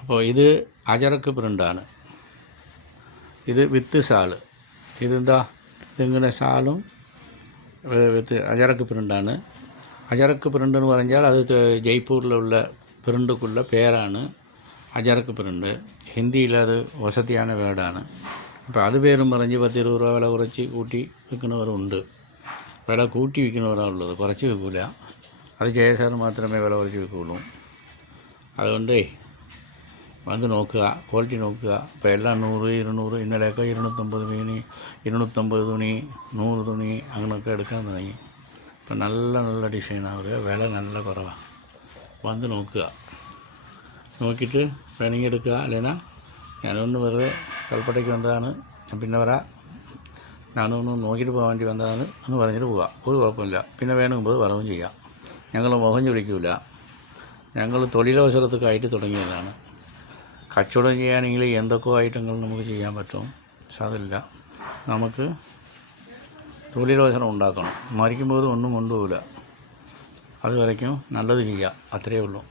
അപ്പോൾ ഇത് അജറക്ക് പ്രിൻ്റാണ്. ഇത് വിത്ത് ഷാൾ. ഇതെന്താ, ഇതിങ്ങനെ ഷാളും വിത്ത് അജറക്ക് പ്രിൻ്റാണ്. അജറക്ക് പ്രിൻ്റ് എന്ന് പറഞ്ഞാൽ അത് ജയ്പൂരിലുള്ള പ്രിൻ്റുക്കുള്ള പേരാണ് അജറക്ക് പ്രിൻ്റ്. ഹിന്ദിയിൽ അത് വസതിயான വേർഡാണ്. അപ്പോൾ അത് പേരും പറഞ്ഞ് 10-20 രൂപ വില കുറച്ച് കൂട്ടി വിൽക്കുന്നവരുണ്ട്. വില കൂട്ടി വിൽക്കുന്നവരാണ് ഉള്ളത്, കുറച്ച് വിൽക്കില്ല. അത് ജയസാർ മാത്രമേ വില കുറച്ച് വിൽക്കുകയുള്ളൂ. അതുകൊണ്ട് വന്ന് നോക്കുക, ക്വാളിറ്റി നോക്കുക. ഇപ്പോൾ എല്ലാം 100, 200, ഇന്നലെയൊക്കെ 250 മീൻ, 250 തുണി, 100 തുണി അങ്ങനെയൊക്കെ എടുക്കാൻ തുടങ്ങി. ഇപ്പം നല്ല നല്ല ഡിസൈനാണ്, വില നല്ല കുറവാണ്. വന്ന് നോക്കുക, നോക്കിയിട്ട് വേണമെങ്കിൽ എടുക്കുക. അല്ലെങ്കിൽ ഞാനൊന്ന് വെറുതെ കൽപ്പറ്റയ്ക്ക് വന്നതാണ്, പിന്നെ വരാം, ഞാനൊന്ന് നോക്കിയിട്ട് പോകാൻ വേണ്ടി വന്നതാണ് എന്ന് പറഞ്ഞിട്ട് പോവാം. ഒരു കുഴപ്പമില്ല. പിന്നെ വേണമെങ്കിൽ വറവും ചെയ്യാം. ഞങ്ങൾ മുഖം ചൊളിക്കില്ല. ഞങ്ങൾ തൊഴിലവസരത്തൊക്കെയായിട്ട് തുടങ്ങിയതാണ്. കച്ചവടം ചെയ്യുകയാണെങ്കിൽ എന്തൊക്കെ ഐറ്റങ്ങൾ നമുക്ക് ചെയ്യാൻ പറ്റും. പക്ഷെ അതില്ല, നമുക്ക് തൊഴിലവസരം ഉണ്ടാക്കണം. മരിക്കുമ്പോൾ ഒന്നും കൊണ്ടുപോകില്ല. അത് വരയ്ക്കും നല്ലത് ചെയ്യുക, അത്രയേ ഉള്ളൂ.